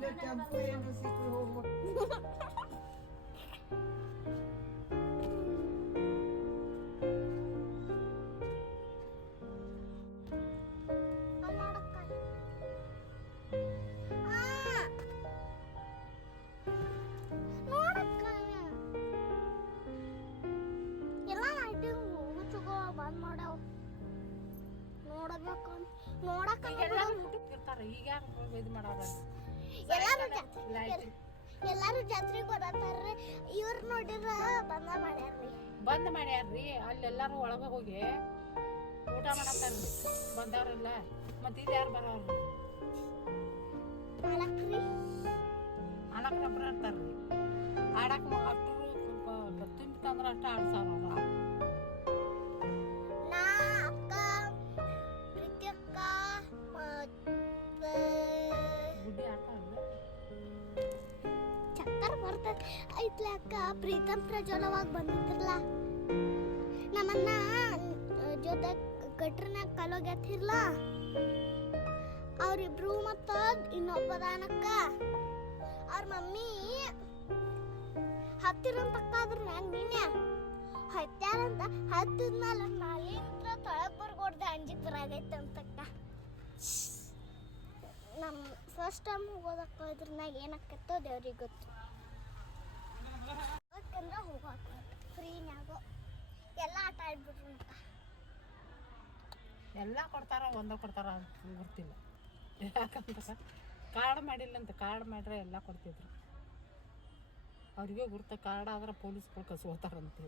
ಇಲ್ಲ ಟೆಂಪು ಏನು ಸಿಕ್ಕಿ ಹೋಗ್ಬೇಕು. ಎಲ್ಲಾರು ಜಾತ್ರೆಗೆ ಬರತ್ತಾರ್ರಿ. ಇವ್ರು ನೋಡಿದ್ರ ಬಂದ್ ಮಾಡ್ಯಾರ್ರಿ. ಅಲ್ಲೆಲ್ಲಾರು ಒಳಗ ಹೋಗಿ ಊಟ ಮಾಡತ್ತಾರ್ರಿ ಬಂದವ್ರೆಲ್ಲ. ಮತ್ ಇಲ್ಲಿ ಯಾರು ಬರೋರ್ರಿ? ಆಡಕ್ರೊಬ್ರು ಇರ್ತಾರ್ರಿ. ಆಡಕ್ ಅಷ್ಟು ತುಂಬಿತಂದ್ರ ಅಷ್ಟ ಆಡ್ಸಾರ. ನಾ ಅಕ್ಕ ಪ್ರೀತಿ ಅಕ್ಕ ಗುಡ್ಡಿ ಆಡ್ತಾರಲ್ಲ. ಚಕ್ಕರ್ ಬರ್ತದ ಐತ್ಲ ಅಕ್ಕ. ಪ್ರೀತಮ್ ಪ್ರಜ್ವಲವಾಗಿ ಬಂದಿದ್ರಲ್ಲ ನಮ್ಮನ್ನ ಜೊತೆ ಗಟ್ರನಾಗ ಕಲೋಗ್ಯಾತಿರ್ಲ ಅವ್ರಿಬ್ರು ಮತ್ತ ಇನ್ನೊಬ್ಬದಾನಕ್ಕ ಅವ್ರ ಮಮ್ಮಿ ಹತ್ತಿರಂತಕ್ಕ ಅದ್ರ ಮ್ಯಾಗ ನೀನೆ ಹತ್ಯಾರಂತ ಹತ್ತಿದ್ಮೇಲೆ ನಾಲಿಂತ್ರ ತೊಳಗ್ ಬರ್ಗೊಡ್ದೆ ಅಂಜಿಕ್ ಬರಾಗೈತೆ ಅಂತಕ್ಕ. ನಮ್ಮ ಫಸ್ಟ್ ಟೈಮ್ ಹೋಗೋದಕ್ಕ ಇದ್ರನಾಗ ಏನಾಕತ್ತೋ ದೇವ್ರಿಗೆ ಗೊತ್ತು. ಯಾಕಂದ್ರೆ ಹೋಗೋಕ ಫ್ರೀನ್ಯಾಗೋ ಎಲ್ಲ ಆಟ ಆಡ್ಬಿಟ್ರು ಅಂತ. ಎಲ್ಲ ಕೊಡ್ತಾರ ಒಂದ ಕೊಡ್ತಾರ ಅಂತ ಗೊತ್ತಿಲ್ಲ. ಯಾಕಂತ ಕಾರ್ಡ್ ಮಾಡಿಲ್ಲ ಅಂತ. ಕಾರ್ಡ್ ಮಾಡ್ರೆ ಎಲ್ಲ ಕೊಡ್ತಿದ್ರು. ಅವ್ರಿಗೆ ಗುರ್ತ ಕಾರ್ಡ್ ಆದ್ರೆ ಪೊಲೀಸ್ಗಳು ಕಸ್ಕೋತಾರಂತೆ.